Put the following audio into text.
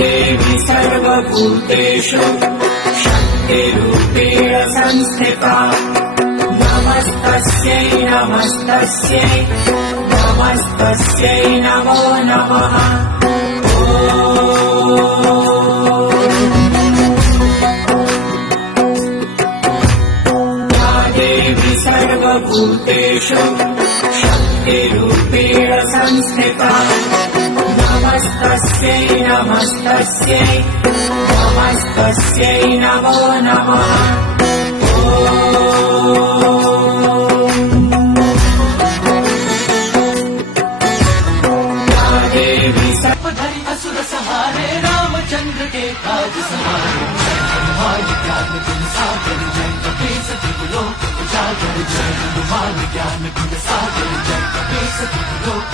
देवी सर्वभूतेषु शक्तिरूपेण संस्थिता नमस्तस्यै नमस्तस्यै नमस्तस्यै नमो नमः। या देवी सर्वभूतेषु शक्तिरूपेण संस्थिता नमस्तस्यै नमस्तस्यै नमस्तस्यै नमो नमः। या देवी सर्वधरि असुर सहारे रामचंद्र के काज सवारे हनुमान ज्ञान गुण सागर जय कपीस तिहुलोक उजागर जय हनुमान ज्ञान गुण सागर जय कपीस तिहुलोक